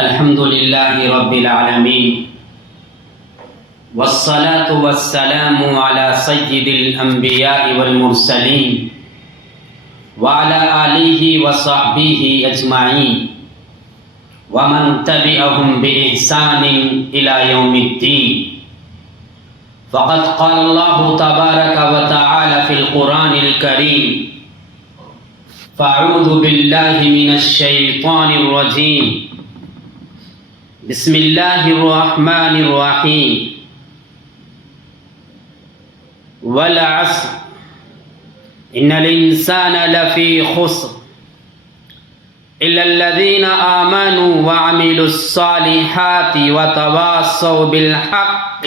الحمد لله رب العالمين والصلاة والسلام على سيد الأنبياء والمرسلين وعلى آله وصحبه أجمعين ومن تبعهم بإحسان إلى يوم الدين. فقد قال الله تبارك وتعالى في القرآن الكريم: فأعوذ بالله من الشيطان الرجيم. بسم الله الرحمن الرحيم. والعصر إن الإنسان لفي خسر إلا الذين آمنوا وعملوا الصالحات وتواصوا بالحق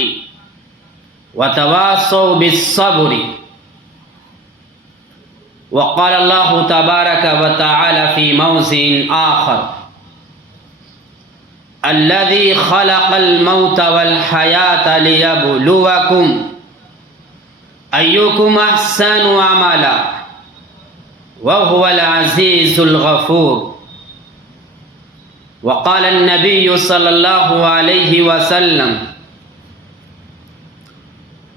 وتواصوا بالصبر. وقال الله تبارك وتعالى في موضع آخر: الذي خلق الموت والحياة ليبلوكم أيكم أحسن عملا وهو العزيز الغفور. وقال النبي صلى الله عليه وسلم: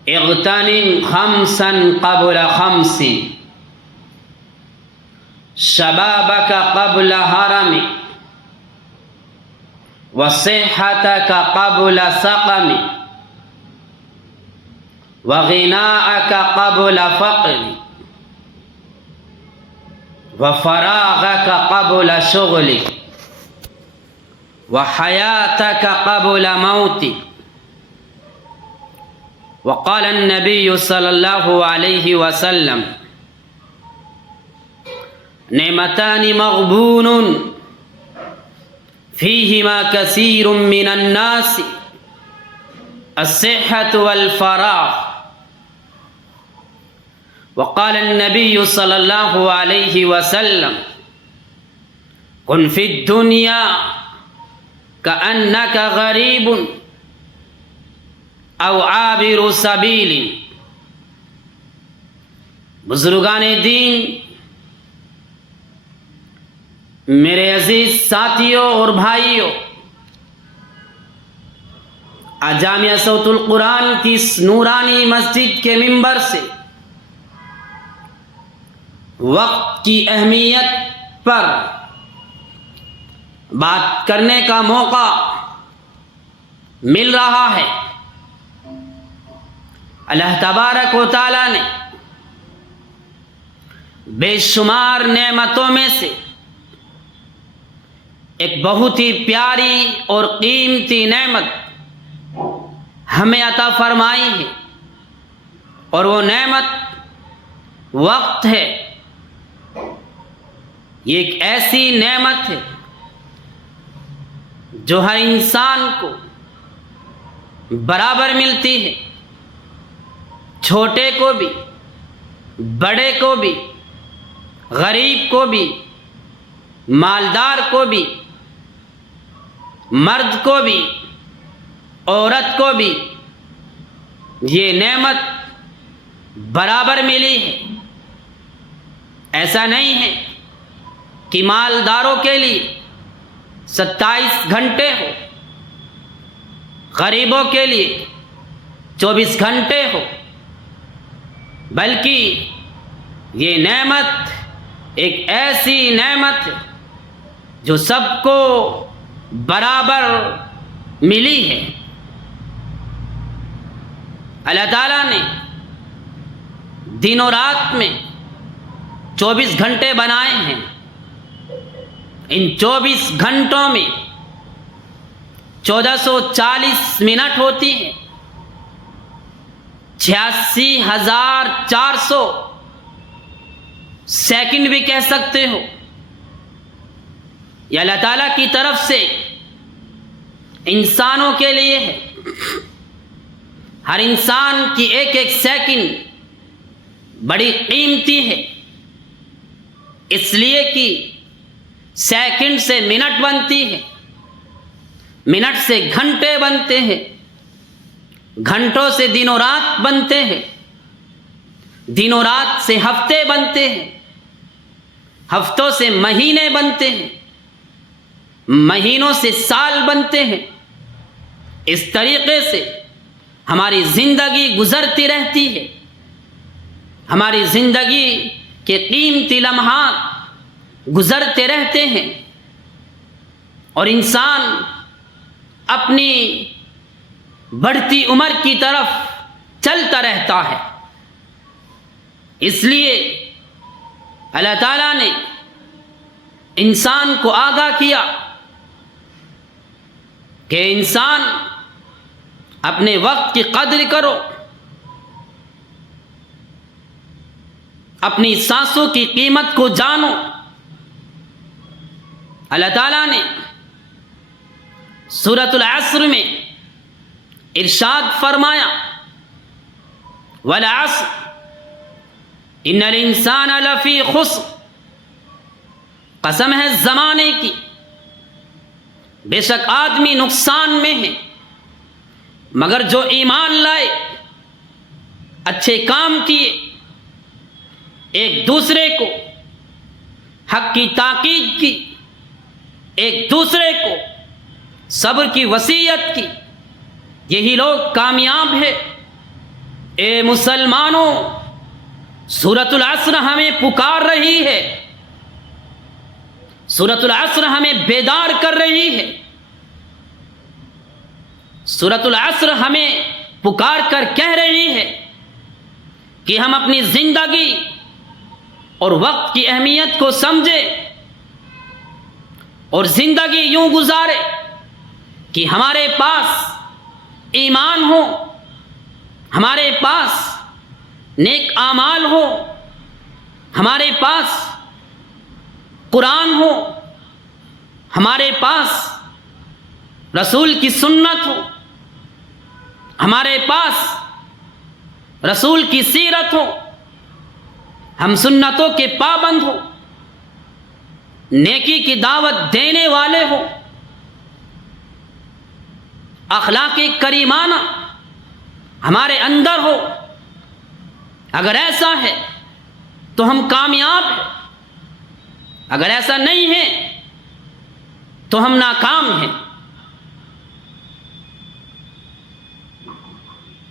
اغتنم خمسا قبل خمس، شبابك قبل هرمك، وصحتك قبل سقمك، وغناءك قبل فقرك، وفراغك قبل شغلك، وحياتك قبل موتك. وقال النبي صلى الله عليه وسلم: نعمتان مغبون فيهما كثير من الناس، الصحة والفراغ. وقال النبي صلى الله عليه وسلم: كن في الدنيا كأنك غريب او عابر سبیل. بزرگان دین، میرے عزیز ساتھیوں اور بھائیوں، آج جامعہ صوت القرآن کی اس نورانی مسجد کے منبر سے وقت کی اہمیت پر بات کرنے کا موقع مل رہا ہے. اللہ تبارک و تعالی نے بے شمار نعمتوں میں سے ایک بہت ہی پیاری اور قیمتی نعمت ہمیں عطا فرمائی ہے، اور وہ نعمت وقت ہے. یہ ایک ایسی نعمت ہے جو ہر انسان کو برابر ملتی ہے، چھوٹے کو بھی، بڑے کو بھی، غریب کو بھی، مالدار کو بھی، مرد کو بھی، عورت کو بھی یہ نعمت برابر ملی ہے. ایسا نہیں ہے کہ مالداروں کے لیے 27 گھنٹے ہو، غریبوں کے لیے 24 گھنٹے ہو، بلکہ یہ نعمت ایک ایسی نعمت ہے جو سب کو برابر ملی ہے. اللہ تعالیٰ نے دن و رات میں 24 گھنٹے بنائے ہیں. ان 24 گھنٹوں میں 1440 منٹ ہوتی ہیں، 86,400 سیکنڈ بھی کہہ سکتے ہو. یہ اللہ تعالیٰ کی طرف سے انسانوں کے لیے ہے. ہر انسان کی ایک ایک سیکنڈ بڑی قیمتی ہے، اس لیے کہ سیکنڈ سے منٹ بنتی ہے، منٹ سے گھنٹے بنتے ہیں، گھنٹوں سے دن و رات بنتے ہیں، دن و رات سے ہفتے بنتے ہیں، ہفتوں سے مہینے بنتے ہیں، مہینوں سے سال بنتے ہیں، اس طریقے سے ہماری زندگی گزرتی رہتی ہے، ہماری زندگی کے قیمتی لمحات گزرتے رہتے ہیں، اور انسان اپنی بڑھتی عمر کی طرف چلتا رہتا ہے۔ اس لیے اللہ تعالیٰ نے انسان کو آگاہ کیا کہ انسان اپنے وقت کی قدر کرو، اپنی سانسوں کی قیمت کو جانو۔ اللہ تعالیٰ نے سورۃ العصر میں ارشاد فرمایا، والعصر ان الانسان لفی خسر، قسم ہے زمانے کی، بے شک آدمی نقصان میں ہے مگر جو ایمان لائے، اچھے کام کیے، ایک دوسرے کو حق کی تاکید کی، ایک دوسرے کو صبر کی وصیت کی، یہی لوگ کامیاب ہے۔ اے مسلمانوں، سورۃ العصر ہمیں پکار رہی ہے، سورۃ العصر ہمیں بیدار کر رہی ہے، سورۃ العصر ہمیں پکار کر کہہ رہی ہے کہ ہم اپنی زندگی اور وقت کی اہمیت کو سمجھیں اور زندگی یوں گزارے کہ ہمارے پاس ایمان ہو، ہمارے پاس نیک اعمال ہو، ہمارے پاس قرآن ہو، ہمارے پاس رسول کی سنت ہو، ہمارے پاس رسول کی سیرت ہو، ہم سنتوں کے پابند ہو، نیکی کی دعوت دینے والے ہو، اخلاق کریمانہ ہمارے اندر ہو۔ اگر ایسا ہے تو ہم کامیاب ہیں، اگر ایسا نہیں ہے تو ہم ناکام ہیں۔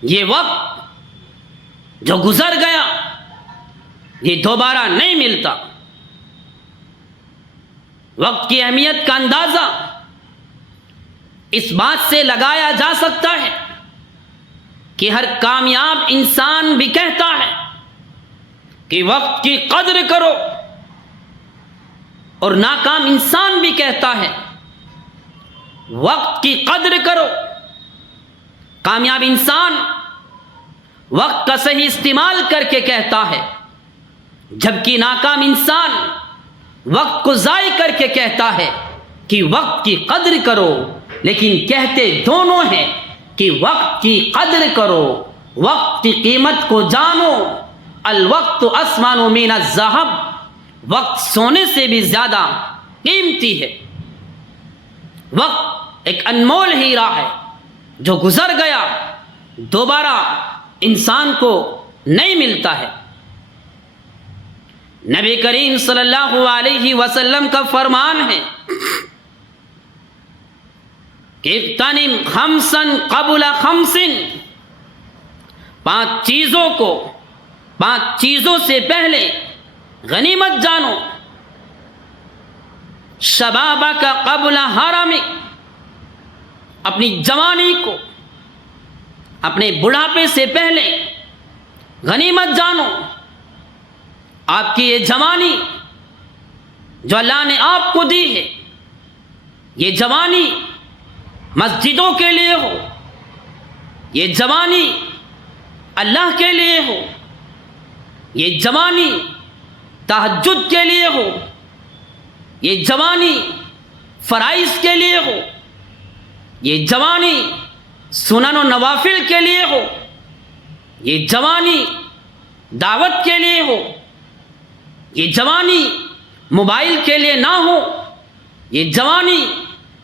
یہ وقت جو گزر گیا یہ دوبارہ نہیں ملتا۔ وقت کی اہمیت کا اندازہ اس بات سے لگایا جا سکتا ہے کہ ہر کامیاب انسان بھی کہتا ہے کہ وقت کی قدر کرو، اور ناکام انسان بھی کہتا ہے وقت کی قدر کرو۔ کامیاب انسان وقت کا صحیح استعمال کر کے کہتا ہے، جبکہ ناکام انسان وقت کو ضائع کر کے کہتا ہے کہ وقت کی قدر کرو، لیکن کہتے دونوں ہیں کہ وقت کی قدر کرو، وقت کی قیمت کو جانو۔ الوقت اثمن من الذهب، وقت سونے سے بھی زیادہ قیمتی ہے۔ وقت ایک انمول ہیرا ہے جو گزر گیا دوبارہ انسان کو نہیں ملتا ہے۔ نبی کریم صلی اللہ علیہ وسلم کا فرمان ہے کہ اغتنم خمسا قبل خمس، 5 چیزوں کو 5 چیزوں سے پہلے غنیمت جانو۔ شبابک قبل حرمک، اپنی جوانی کو اپنے بڑھاپے سے پہلے غنیمت جانو۔ آپ کی یہ جوانی جو اللہ نے آپ کو دی ہے، یہ جوانی مسجدوں کے لیے ہو، یہ جوانی اللہ کے لیے ہو، یہ جوانی تہجد کے لیے ہو، یہ جوانی فرائض کے لیے ہو، یہ جوانی سنن و نوافل کے لیے ہو، یہ جوانی دعوت کے لیے ہو، یہ جوانی موبائل کے لیے نہ ہو، یہ جوانی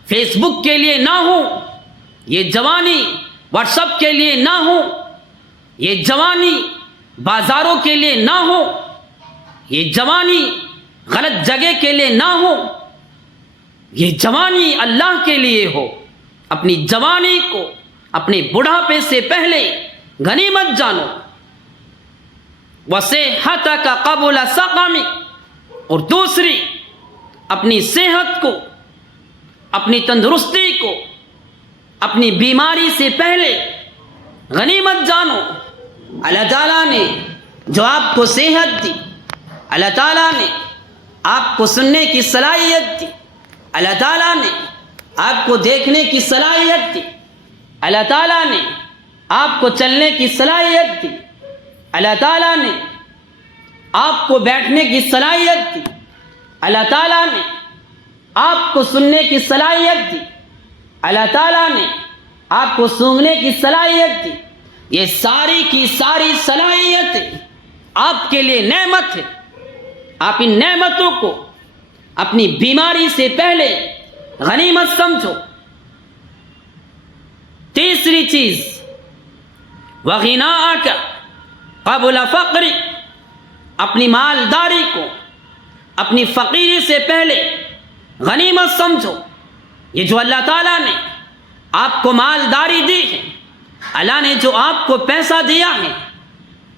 فیس بک کے لیے نہ ہو، یہ جوانی واٹس ایپ کے لیے نہ ہو، یہ جوانی بازاروں کے لیے نہ ہو، یہ جوانی غلط جگہ کے لیے نہ ہو، یہ جوانی اللہ کے لیے ہو، اپنی جوانی کو اپنے بڑھاپے سے پہلے غنیمت جانو۔ وصحتک قبل سقمک، اور دوسری اپنی صحت کو، اپنی تندرستی کو اپنی بیماری سے پہلے غنیمت جانو۔ اللہ تعالیٰ نے جو آپ کو صحت دی، اللہ تعالیٰ نے آپ کو سننے کی صلاحیت دی، اللہ تعالیٰ نے آپ کو دیکھنے کی صلاحیت دی، اللہ تعالیٰ نے آپ کو چلنے کی صلاحیت دی، اللہ تعالیٰ نے آپ کو بیٹھنے کی صلاحیت دی، اللہ تعالیٰ نے آپ کو سننے کی صلاحیت دی، اللہ تعالیٰ نے آپ کو سونگھنے کی صلاحیت دی۔ یہ ساری کی ساری صلاحیتیں آپ کے لیے نعمت ہے۔ آپ ان نعمتوں کو اپنی بیماری سے پہلے غنیمت سمجھو۔ تیسری چیز، وغناءک قبل فقرک، اپنی مالداری کو اپنی فقیری سے پہلے غنیمت سمجھو۔ یہ جو اللہ تعالیٰ نے آپ کو مالداری دی ہے، اللہ نے جو آپ کو پیسہ دیا ہے،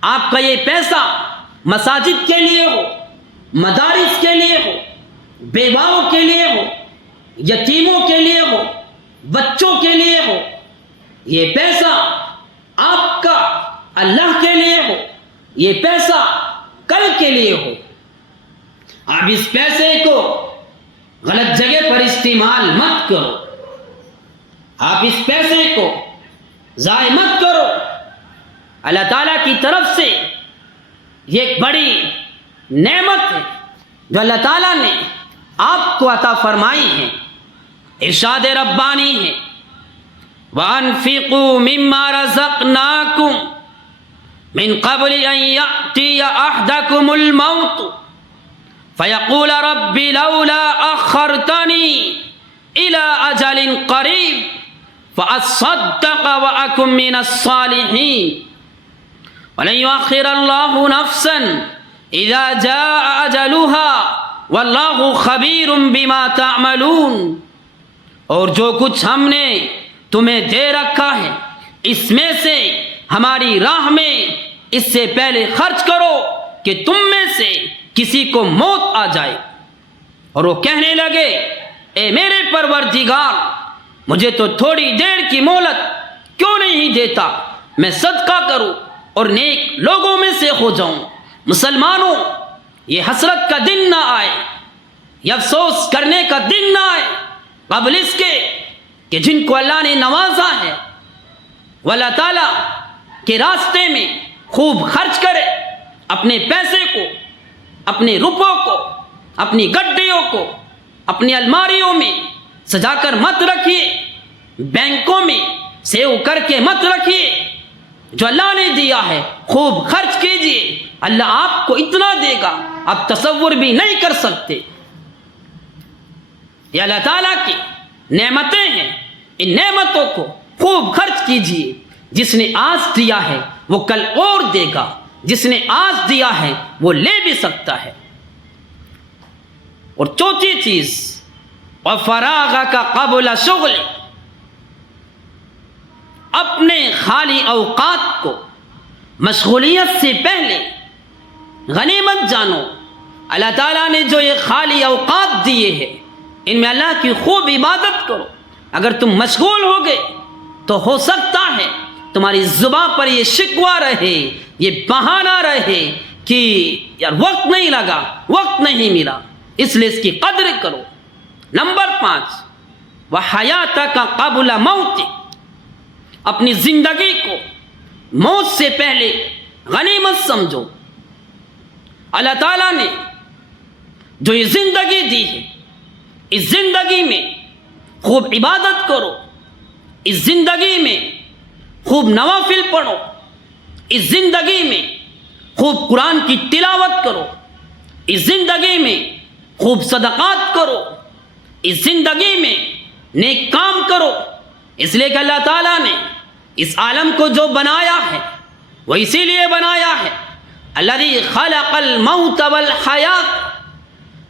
آپ کا یہ پیسہ مساجد کے لیے ہو، مدارس کے لیے ہو، بیواؤں کے لیے ہو، یتیموں کے لیے ہو، بچوں کے لیے ہو، یہ پیسہ آپ کا اللہ کے لیے ہو، یہ پیسہ کل کے لیے ہو۔ آپ اس پیسے کو غلط جگہ پر استعمال مت کرو، آپ اس پیسے کو ضائع مت کرو۔ اللہ تعالیٰ کی طرف سے یہ ایک بڑی نعمت ہے جو اللہ تعالیٰ نے آپ کو عطا فرمائی ہے۔ ارشاد ربانی ہے، وَأَنفِقُوا مِمَّا رَزَقْنَاكُمْ مِن قَبْلِ أَن يَأْتِيَ أَحَدَكُمُ الْمَوْتُ فَيَقُولَ رَبِّ لَوْلَا أَخَّرْتَنِي إِلَىٰ أَجَلٍ قَرِيبٍ فَأَصَّدَّقَ وَأَكُن مِّنَ الصَّالِحِينَ وَلَن يُؤَخِّرَ اللَّهُ نَفْسًا إِذَا جَاءَ أَجَلُهَا وَاللَّهُ خَبِيرٌ بِمَا تَعْمَلُونَ۔ اور جو کچھ ہم نے تمہیں دے رکھا ہے، اس میں سے ہماری راہ میں اس سے پہلے خرچ کرو کہ تم میں سے کسی کو موت آ جائے اور وہ کہنے لگے، اے میرے پروردگار، مجھے تو تھوڑی دیر کی مہلت کیوں نہیں دیتا، میں صدقہ کروں اور نیک لوگوں میں سے ہو جاؤں۔ مسلمانوں، یہ حسرت کا دن نہ آئے، یہ افسوس کرنے کا دن نہ آئے قبل اس کے کہ جن کو اللہ نے نوازا ہے وہ اللہ تعالیٰ کے راستے میں خوب خرچ کرے۔ اپنے پیسے کو، اپنے روپوں کو، اپنی گڈیوں کو اپنی الماریوں میں سجا کر مت رکھیے، بینکوں میں سیو کر کے مت رکھیے۔ جو اللہ نے دیا ہے خوب خرچ کیجئے، اللہ آپ کو اتنا دے گا آپ تصور بھی نہیں کر سکتے۔ یہ اللہ تعالیٰ کی نعمتیں ہیں، ان نعمتوں کو خوب خرچ کیجئے۔ جس نے آج دیا ہے وہ کل اور دے گا، جس نے آج دیا ہے وہ لے بھی سکتا ہے۔ اور چوتھی چیز، وَفَرَاغَكَ قَبْلَ شُغْلِ، اپنے خالی اوقات کو مشغولیت سے پہلے غنیمت جانو۔ اللہ تعالیٰ نے جو یہ خالی اوقات دیے ہیں، ان میں اللہ کی خوب عبادت کرو۔ اگر تم مشغول ہو گئے تو ہو سکتا ہے تمہاری زبان پر یہ شکوہ رہے، یہ بہانہ رہے کہ یار وقت نہیں لگا، وقت نہیں ملا، اس لیے اس کی قدر کرو۔ نمبر 5، وَحَيَاتَكَ قَبْلَ مَوْتِكَ، اپنی زندگی کو موت سے پہلے غنیمت سمجھو۔ اللہ تعالیٰ نے جو یہ زندگی دی ہے، اس زندگی میں خوب عبادت کرو، اس زندگی میں خوب نوافل پڑھو، اس زندگی میں خوب قرآن کی تلاوت کرو، اس زندگی میں خوب صدقات کرو، اس زندگی میں نیک کام کرو۔ اس لیے کہ اللہ تعالیٰ نے اس عالم کو جو بنایا ہے وہ اسی لیے بنایا ہے، الذی خلق الموت والحیات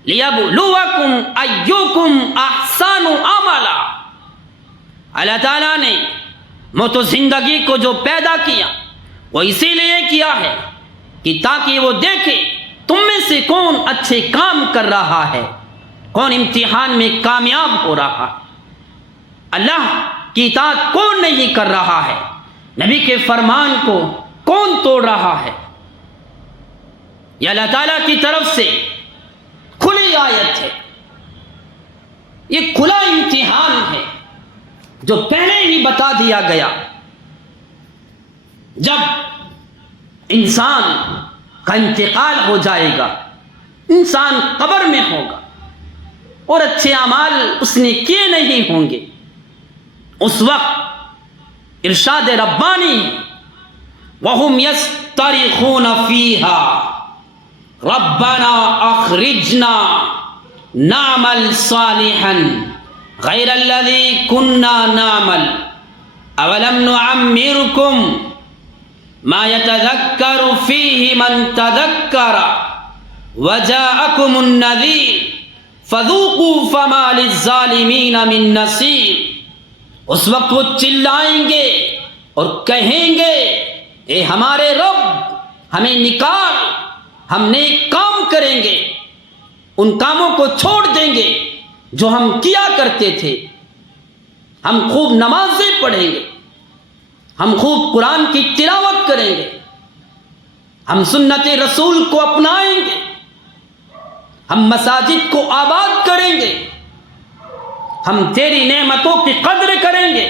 لیبلوکم ایکم احسن عملا۔ اللہ تعالیٰ نے موت و زندگی کو جو پیدا کیا وہ اسی لیے کیا ہے کہ تاکہ وہ دیکھے تم میں سے کون اچھے کام کر رہا ہے، کون امتحان میں کامیاب ہو رہا ہے، اللہ کی اطاعت کون نہیں کر رہا ہے، نبی کے فرمان کو کون توڑ رہا ہے۔ یہ اللہ تعالیٰ کی طرف سے کھلی آیت ہے، یہ کھلا امتحان ہے جو پہلے ہی بتا دیا گیا۔ جب انسان کا انتقال ہو جائے گا، انسان قبر میں ہوگا اور اچھے اعمال اس نے کیے نہیں ہوں گے، اس وقت ارشاد ربانی وَهُمْ يَسْتَرِخُونَ فِيهَا رَبَّنَا أَخْرِجْنَا نَعْمَلْ صَالِحًا غَيْرَ الَّذِي كُنَّا نَعْمَلْ أَوَلَمْ نُعَمِّرْكُمْ مَا يَتَذَكَّرُ فِيهِ مَنْ تَذَكَّرَ وَجَاءَكُمُ النَّذِيرُ فَذُوقُوا فَمَا لِلظَّالِمِينَ مِن نَّصِيرٍ۔ اس وقت وہ چلائیں گے اور کہیں گے اے ہمارے رب ہمیں نکال، ہم نیک کام کریں گے، ان کاموں کو چھوڑ دیں گے جو ہم کیا کرتے تھے، ہم خوب نمازیں پڑھیں گے، ہم خوب قرآن کی تلاوت کریں گے، ہم سنت رسول کو اپنائیں گے، ہم مساجد کو آباد کریں گے، ہم تیری نعمتوں کی قدر کریں گے۔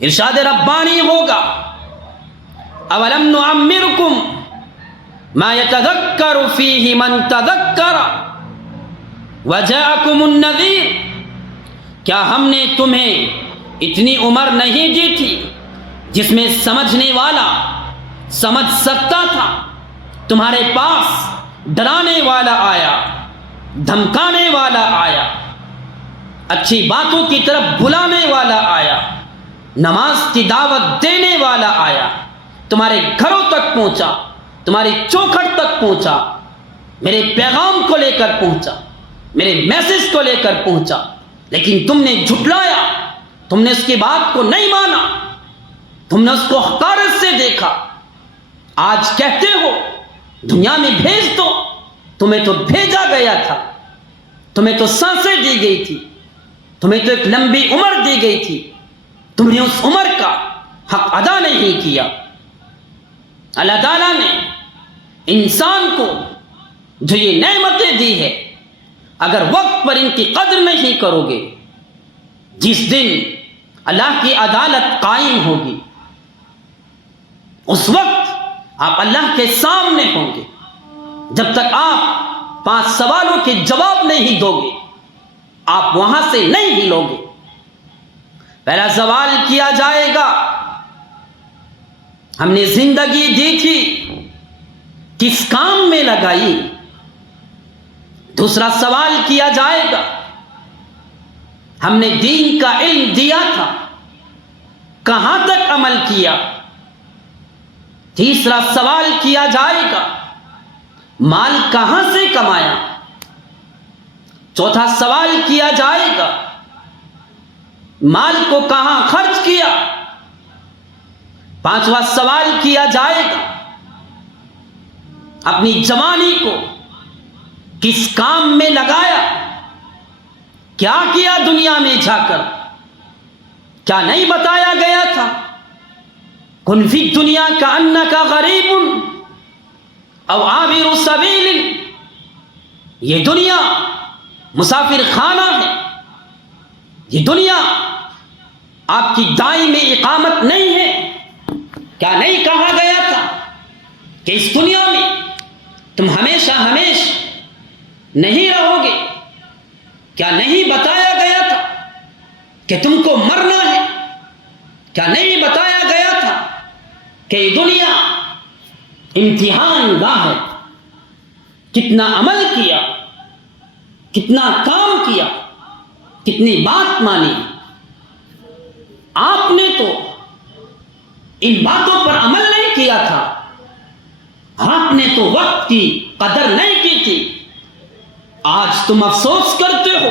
ارشاد ربانی ہوگا اولم نعمرکم ما یتذکر فیہ من تذکر وجاءکم النذیر، کیا ہم نے تمہیں اتنی عمر نہیں دی تھی جس میں سمجھنے والا سمجھ سکتا تھا؟ تمہارے پاس ڈرانے والا آیا، دھمکانے والا آیا، اچھی باتوں کی طرف بلانے والا آیا، نماز کی دعوت دینے والا آیا، تمہارے گھروں تک پہنچا، تمہاری چوکھٹ تک پہنچا، میرے پیغام کو لے کر پہنچا، میرے میسج کو لے کر پہنچا، لیکن تم نے جھٹلایا، تم نے اس کی بات کو نہیں مانا، تم نے اس کو حقارت سے دیکھا۔ آج کہتے ہو دنیا میں بھیج دو، تمہیں تو بھیجا گیا تھا، تمہیں تو سانسیں دی گئی تھی، تمہیں تو ایک لمبی عمر دی گئی تھی، تم نے اس عمر کا حق ادا نہیں کیا۔ اللہ تعالیٰ نے انسان کو جو یہ نعمتیں دی ہے، اگر وقت پر ان کی قدر نہیں کرو گے، جس دن اللہ کی عدالت قائم ہوگی اس وقت آپ اللہ کے سامنے ہوں گے۔ جب تک آپ 5 سوالوں کے جواب نہیں دو گے آپ وہاں سے نہیں ہلو گے۔ پہلا سوال کیا جائے گا ہم نے زندگی دی تھی کس کام میں لگائی؟ دوسرا سوال کیا جائے گا ہم نے دین کا علم دیا تھا کہاں تک عمل کیا؟ تیسرا سوال کیا جائے گا مال کہاں سے کمایا؟ چوتھا سوال کیا جائے گا مال کو کہاں خرچ کیا؟ پانچواں سوال کیا جائے گا اپنی جوانی کو کس کام میں لگایا؟ کیا کیا دنیا میں جا کر؟ کیا نہیں بتایا گیا تھا کن فی الدنیا کأنک غریب او عابر سبیل؟ یہ دنیا مسافر خانہ ہے، یہ دنیا آپ کی دائمی اقامت نہیں ہے۔ کیا نہیں کہا گیا تھا کہ اس دنیا میں تم ہمیشہ نہیں رہو گے؟ کیا نہیں بتایا گیا تھا کہ تم کو مرنا ہے؟ کیا نہیں بتایا گیا تھا کہ یہ دنیا امتحان گاہ ہے؟ کتنا عمل کیا، کتنا کام کیا، کتنی بات مانی؟ آپ نے تو ان باتوں پر عمل نہیں کیا تھا، آپ نے تو وقت کی قدر نہیں کی تھی، آج تم افسوس کرتے ہو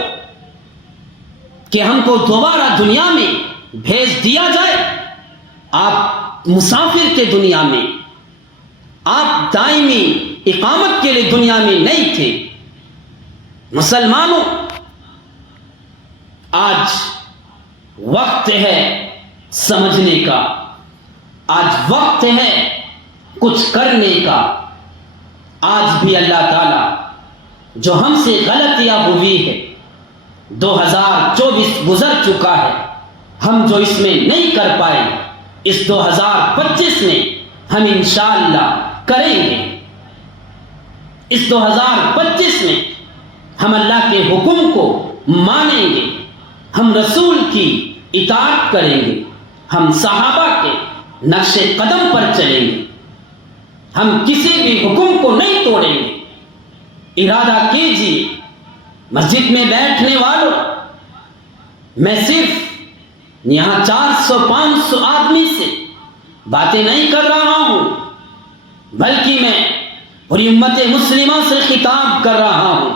کہ ہم کو دوبارہ دنیا میں بھیج دیا جائے. آپ مسافر تھے دنیا میں, آپ دائمی اقامت کے لیے دنیا میں نہیں تھے. مسلمانوں, آج وقت ہے سمجھنے کا, آج وقت ہے کچھ کرنے کا. آج بھی اللہ تعالی جو ہم سے غلطیاں ہوئی ہے, 2024 گزر چکا ہے, ہم جو اس میں نہیں کر پائے اس 2025 میں ہم انشاءاللہ کریں گے. اس 2025 میں ہم اللہ کے حکم کو مانیں گے, ہم رسول کی اطاعت کریں گے, ہم صحابہ کے نقش قدم پر چلیں گے, ہم کسی بھی حکم کو نہیں توڑیں گے. ارادہ کیجیے مسجد میں بیٹھنے والوں, میں صرف یہاں 400-500 آدمی سے باتیں نہیں کر رہا ہوں, بلکہ میں پوری امت مسلمہ سے خطاب کر رہا ہوں.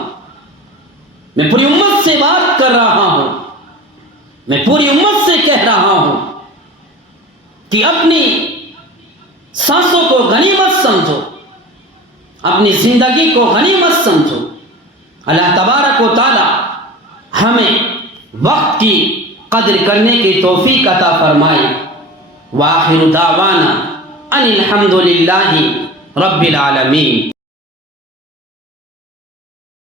میں پوری امت سے بات کر رہا ہوں. میں پوری امت سے کہہ رہا ہوں کہ اپنی سانسوں کو غنیمت سمجھو, اپنی زندگی کو غنیمت سمجھو. اللہ تبارک و تعالی ہمیں وقت کی قدر کرنے کی توفیق عطا فرمائے. وآخر دعوانا ان الحمد للہ رب العالمین.